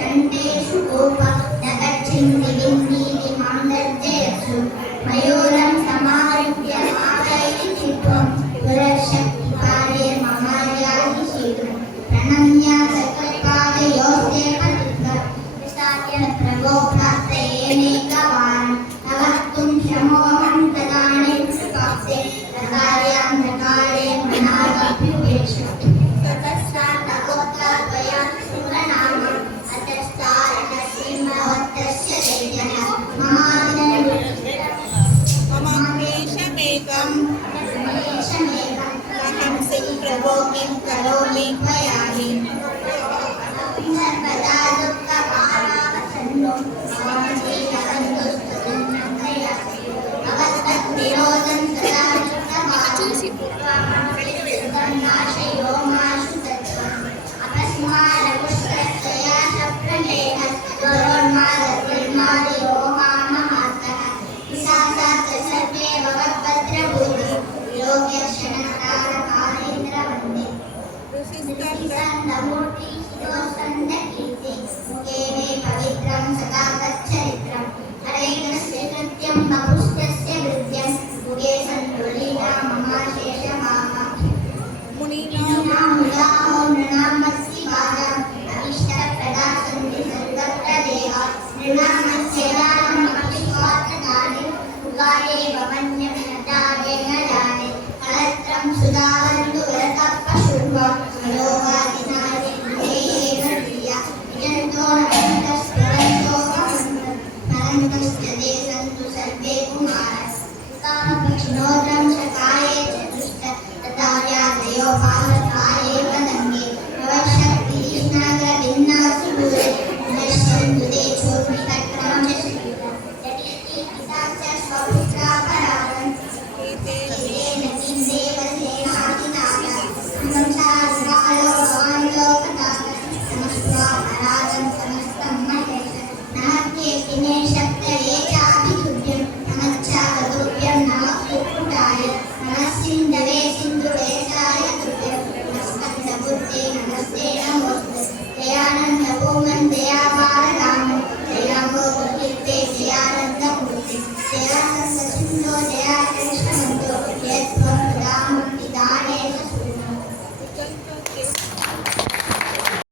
Chanteshu Gopa मयूरं समारुह्य मातयित्वं पुरशक्तिपादे ममार्यादिशीघ्रं प्रणम्य सकलपादयोस्ते पतितं विस्तार्य प्रभो प्रार्थयेनेकवारं नवस्तुं शमोऽहं तदानीं सुपाप्ते तदार्यां नकारे मनागभ्युपेक्षते ततस्तात्तकोत्तरद्वया सुरनामम् अतस्तारणसिंहवत्तस्य तेजः अहं प्रभो किं करोमि त्वयामि सर्वदा दुःखभारावसन्नो अवस्तद्विरोधं सदा नाशयो माशु तत्त्वम् अपस्मारपुष्कत्वया सप्रमेह गौरोन्मादोन्मादयो माममातः विशासात् सर्वे भगवद्भद्रभूति योग्यक्षणकारकालेन्द्रवन्दे ऋषिस्कन्दमूर्ति शिरोस्कन्दकीर्ति मुखे मे पवित्रं सदा तच्चरित्रं हरेन्द्रस्य कृत्यं नपुष्टस्य वृद्ध्यं मुखे सन्तु लीला ममाशेषमाः मुनीनामुदाहो नृणामस्तिवादाम् अभीष्टप्रदा सन्ति सर्वत्र देहा नृणामस्यदानम् अपि स्वार्थदाने उगारेव मन्यं न जाने न जाने कलत्रं सुधावन्तु वरतः पशुर्वा अलोकादिनादि गृहेन प्रिया यन्तो नरन्तस्फुरन्तो नरन्तश्च ते सन्तु सर्वे कुमारः कामपक्षिणोत्रं शकाये च दुष्ट तथा व्याधयो